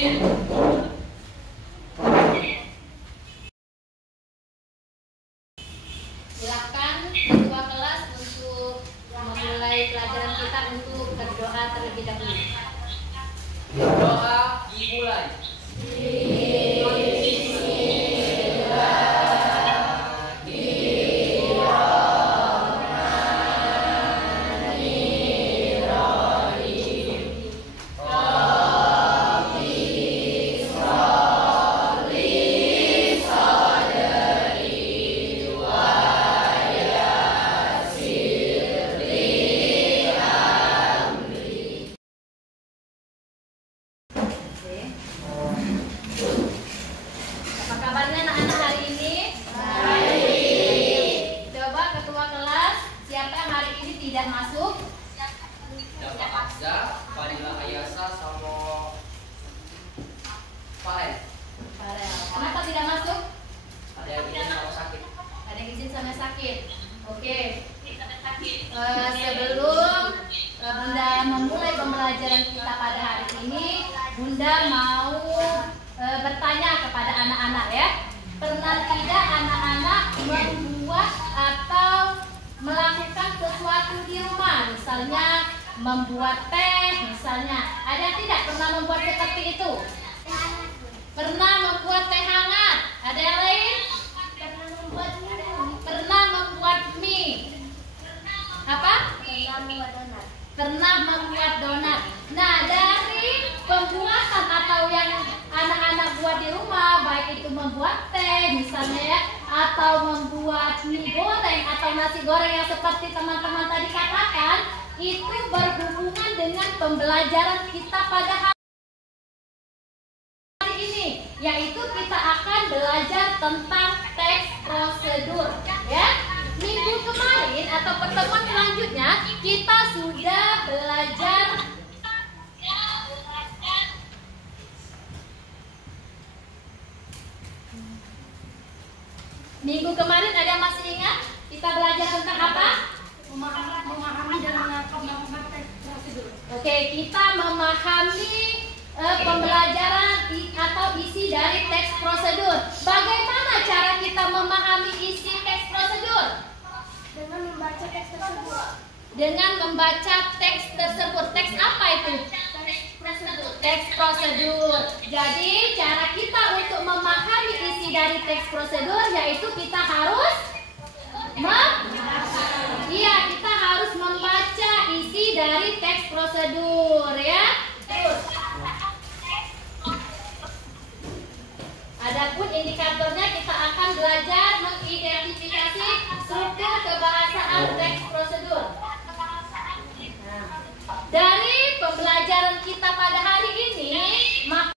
Silakan ketua kelas untuk memulai pelajaran kita untuk berdoa terlebih dahulu. Doa dimulai. Apa kabarnya anak-anak hari ini? Baik. Coba ketua kelas, siapa yang hari ini tidak masuk? Dapat Aksa, Fadila Ayasa, sama Farel. Farel. Kenapa tidak masuk? Ada yang izin sama sakit. Ada yang izin sama sakit. Oke. Sebelum Bunda memulai pembelajaran kita pada hari ini, Bunda mau bertanya kepada anak-anak ya. Pernah tidak anak-anak membuat atau melakukan sesuatu di rumah? Misalnya membuat teh, misalnya. Ada yang tidak pernah membuat seperti itu? Pernah membuat teh hangat. Ada yang lain? Pernah membuat mie. Apa? Pernah membuat donat. Nah, dari pembuatan atau yang anak-anak buat di rumah, baik itu membuat teh misalnya ya, atau membuat mie goreng atau nasi goreng yang seperti teman-teman tadi katakan, itu berhubungan dengan pembelajaran kita pada hari ini, yaitu kita akan belajar tentang teks prosedur ya. Minggu kemarin atau pertemuan selanjutnya kita sudah belajar minggu kemarin, ada yang masih ingat kita belajar tentang apa? Memahami dan melakukan teks prosedur. Oke, kita memahami pembelajaran atau isi dari teks prosedur. Bagaimana cara kita memahami isi teks prosedur? Dengan membaca teks tersebut. Dengan membaca teks tersebut. Teks apa itu? Teks prosedur. Jadi cara kita untuk memahami isi dari teks prosedur yaitu kita harus kita harus membaca isi dari teks prosedur ya. Terus adapun indikatornya kita akan belajar mengidentifikasi struktur kebahasaan teks prosedur. Nah, dari pembelajaran kita pada hari ini, maka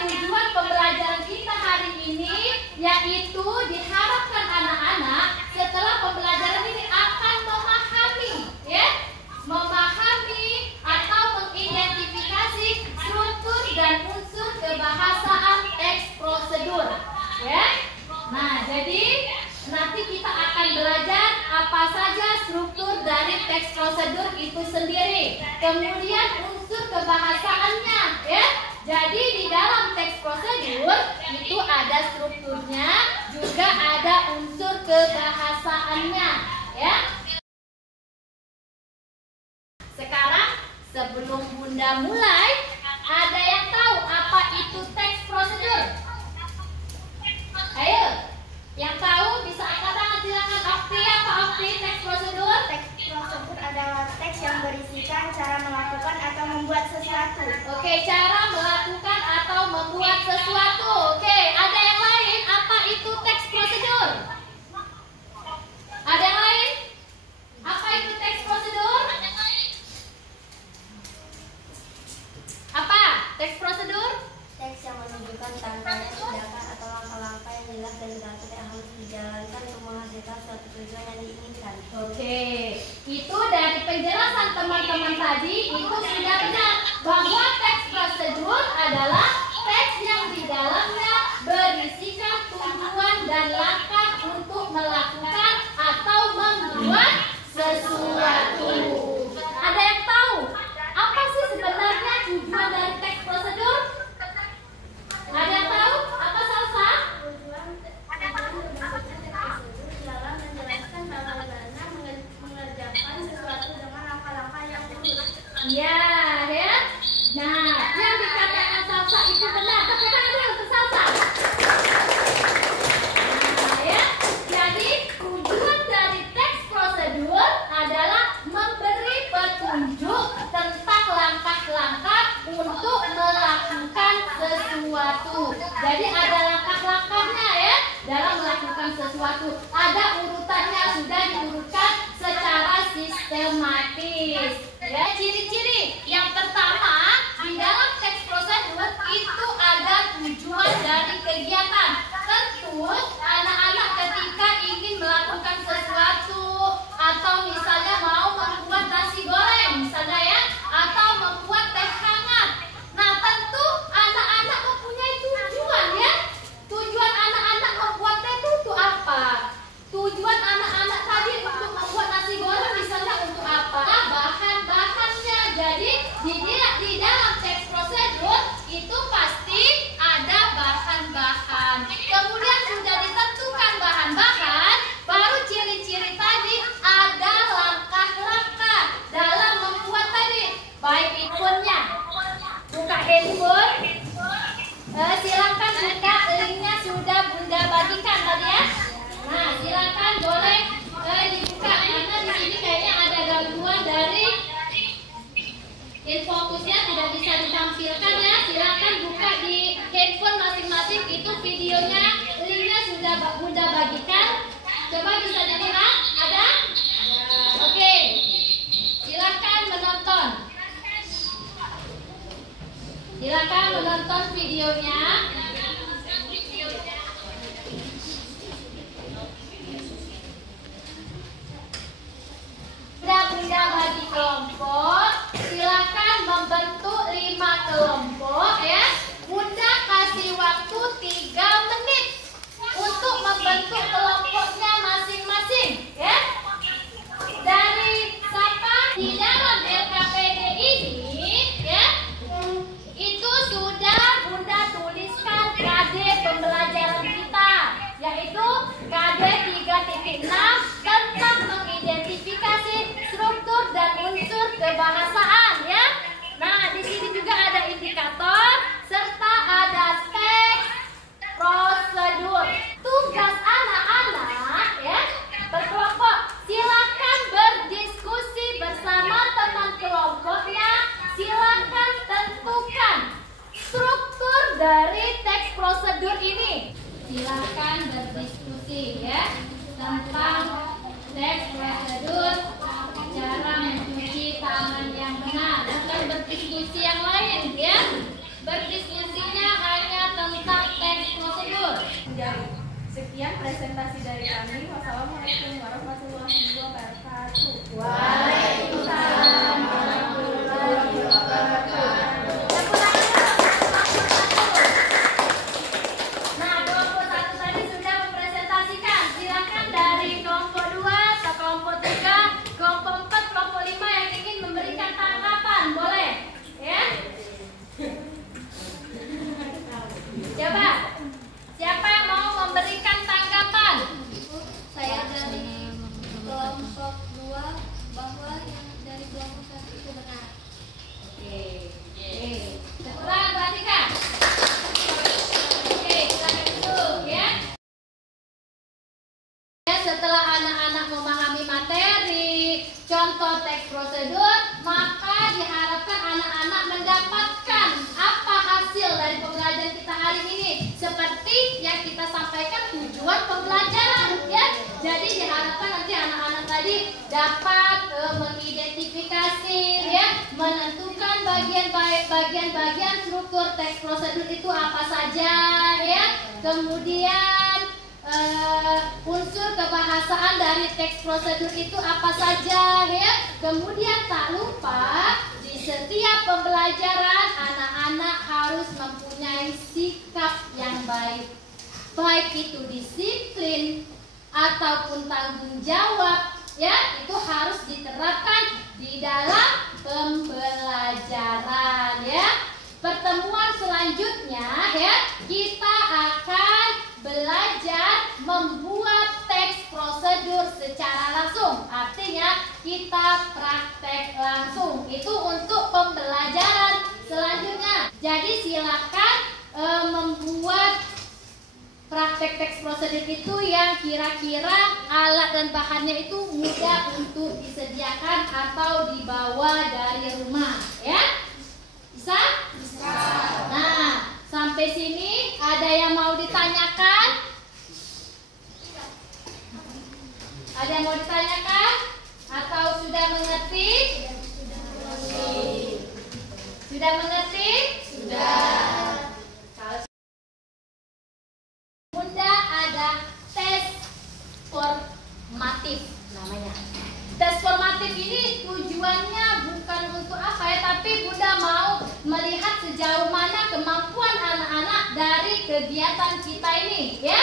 tujuan pembelajaran kita hari ini yaitu diharapkan anak-anak setelah pembelajaran ini akan memahami ya, memahami atau mengidentifikasi struktur dan unsur kebahasaan teks prosedur ya. Nah, jadi nanti kita akan belajar apa saja struktur dari teks prosedur itu sendiri, kemudian unsur kebahasaannya ya. Jadi di dalam teks prosedur itu ada strukturnya, juga ada unsur kebahasaannya ya. Sekarang sebelum Bunda mulai, ada yang tahu apa itu teks prosedur? Ayo, yang tahu bisa angkat tangan, silakan. Okti, apa Okti teks prosedur? Teks prosedur adalah teks yang berisikan cara melakukan atau membuat sesuatu. Oke, cara melakukan atau membuat sesuatu. Oke, ada yang lain? Apa itu teks prosedur? Ada yang lain? Apa itu teks prosedur? Apa teks prosedur? Teks yang menunjukkan tanda tindakan atau langkah-langkah yang jelas dan teratur yang harus dijalankan untuk menghasilkan suatu tujuan yang diinginkan. Oke, itu dari penjelasan teman-teman tadi itu sudah benar bahwa teks prosedur adalah teks yang di dalamnya berisikan tujuan dan langkah untuk melakukan atau membuat sesuatu. Ada yang tahu apa sih sebenarnya tujuan dari teks Jadi ada langkah-langkahnya ya dalam melakukan sesuatu. Ada urutannya, sudah diurutkan secara sistematis. Ya, ciri-ciri yang pertama di dalam teks prosedur itu ada tujuan dari kegiatan. Tentu anak-anak ketika ingin melakukan sesuatu atau misalnya mau membuat nasi goreng misalnya ya, atau membuat teh hangat. Nah, tentu anak-anak mempunyai tujuan ya. Tujuan anak-anak membuat teh itu untuk apa? Tujuan anak-anak tadi untuk membuat nasi goreng misalnya untuk apa? Bahan-bahannya. Jadi di dalam teks prosedur itu pasti ada bahan-bahan. Kemudian sudah ditentukan bahan-bahan, baru ciri-ciri tadi ada langkah-langkah dalam membuat tadi. Baik handphonenya, buka handphone. Silakan buka linknya sudah Bunda bagikan tadi ya. Nah, silakan boleh dibuka karena di sini kayaknya ada gangguan dari infokusnya tidak bisa ditampilkan ya. Silakan buka di handphone masing-masing, itu videonya, linknya sudah Bunda bagikan. Coba bisa dilihat, ada? Oke, silakan menonton. Silakan menonton videonya. Bunda bagi kelompok, silakan membentuk 5 kelompok ya. Bunda kasih waktu 3 menit untuk membentuk kelompoknya masing-masing ya. Dari siapa di dalam LKPD ini ya, itu sudah Bunda tuliskan KD pembelajaran kita, yaitu KD 3.6 tentang mengidentifikasi struktur dan unsur kebahasaan ya. Nah, di sini juga ada indikator serta ada teks prosedur. Tugas anak-anak ya, berkelompok, silakan berdiskusi bersama teman kelompoknya. Silakan tentukan struktur dari teks prosedur ini. Silakan berdiskusi ya tentang teks prosedur, cara mencuci tangan yang benar. Bukan berdiskusi yang lain ya. Berdiskusinya hanya tentang teks prosedur. Sekian presentasi dari kami. Wassalamualaikum warahmatullahi wabarakatuh. Waalaikumsalam warahmatullahi wabarakatuh. Nah, kelompok 1 tadi sudah mempresentasikan. Silakan dari kelompok 2 atau kelompok 3, kelompok 4, kelompok 5 yang ingin memberikan tanggapan, boleh? Ya? Coba. Siapa yang mau memberikan tanggapan? Saya dari kelompok 2 bahwa yang dari kelompok 1 itu benar. Oke. Kurang berarti kan? Oke, silakan dulu ya. Setelah anak-anak memahami materi, contoh teks prosedur, maka diharapkan anak-anak mendapatkan apa hasil dari pembelajaran kita hari ini. Seperti yang kita sampaikan tujuan pembelajaran ya. Jadi diharapkan nanti anak-anak tadi dapat mengidentifikasi ya, menentukan bagian-bagian struktur teks prosedur itu apa saja ya. Kemudian unsur kebahasaan dari teks prosedur itu apa saja ya. Kemudian tak lupa di setiap pembelajaran anak-anak harus mempunyai sikap yang baik. Baik itu disiplin ataupun tanggung jawab ya, itu harus diterapkan di dalam pembelajaran ya. Pertemuan selanjutnya ya, kita akan belajar membuat teks prosedur secara langsung. Artinya kita praktek langsung. Itu untuk pembelajaran selanjutnya. Jadi silakan membuat praktek teks prosedur itu yang kira-kira alat dan bahannya itu mudah untuk disediakan atau dibawa dari rumah ya. Bisa? Bisa. Nah, sampai sini ada ditanyakan? Ada yang mau ditanyakan? Atau sudah mengerti? Sudah mengerti? Sudah. Kalau Bunda ada tes formatif namanya. Tes formatif ini tujuannya bukan untuk apa ya, tapi Bunda mau melihat sejauh mana kemampuan anak-anak dari kegiatan kita ini, ya.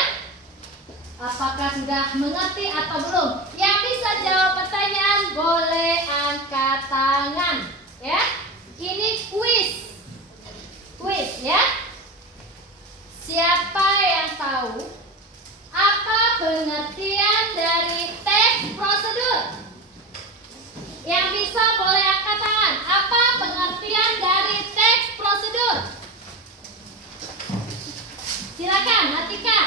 Apakah sudah mengerti atau belum? Yang bisa jawab pertanyaan boleh angkat tangan, ya. Ini kuis, ya. Siapa yang tahu apa pengertian dari teks prosedur? Yang bisa boleh angkat tangan. Apa pengertian dari teks prosedur? Silakan, Natika.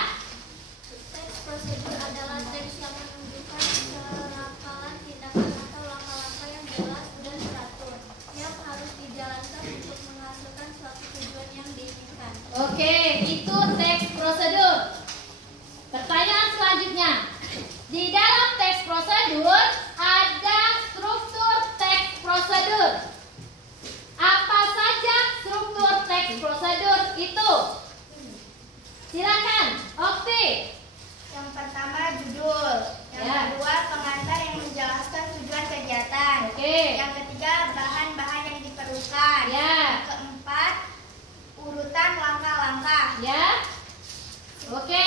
Teks prosedur adalah teks yang menunjukkan kelangkaan tindakan atau langkah-langkah yang jelas dan teratur yang harus dijalankan untuk menghasilkan suatu tujuan yang diinginkan. Oke, itu teks prosedur. Pertanyaan selanjutnya. Di dalam teks prosedur ada struktur teks prosedur. Apa saja struktur teks prosedur itu? Silakan, Okti. Yang pertama judul, yang Ya. kedua pengantar yang menjelaskan tujuan kegiatan, Oke. yang ketiga bahan-bahan yang diperlukan, Ya. yang keempat urutan langkah-langkah. Ya. Oke,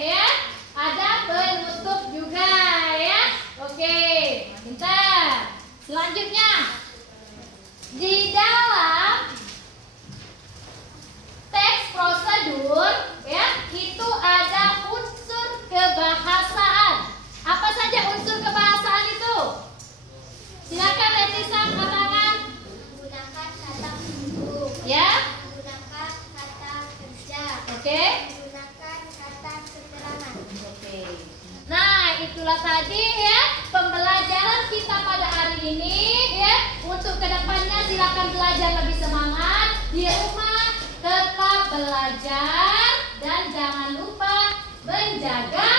ya. Ada penutup juga, ya. Oke, pintar. Selanjutnya, di dalam teks prosedur, ya, itu ada unsur kebahasaan. Apa saja unsur kebahasaan itu? Silakan Letisa, katakan. Menggunakan kata pendukung, Ya. menggunakan kata kerja, Oke. menggunakan kata keterangan. Oke. Nah, itulah tadi ya pembelajaran kita pada hari ini ya. Untuk kedepannya silakan belajar lebih semangat di rumah, tetap belajar dan jangan lupa menjaga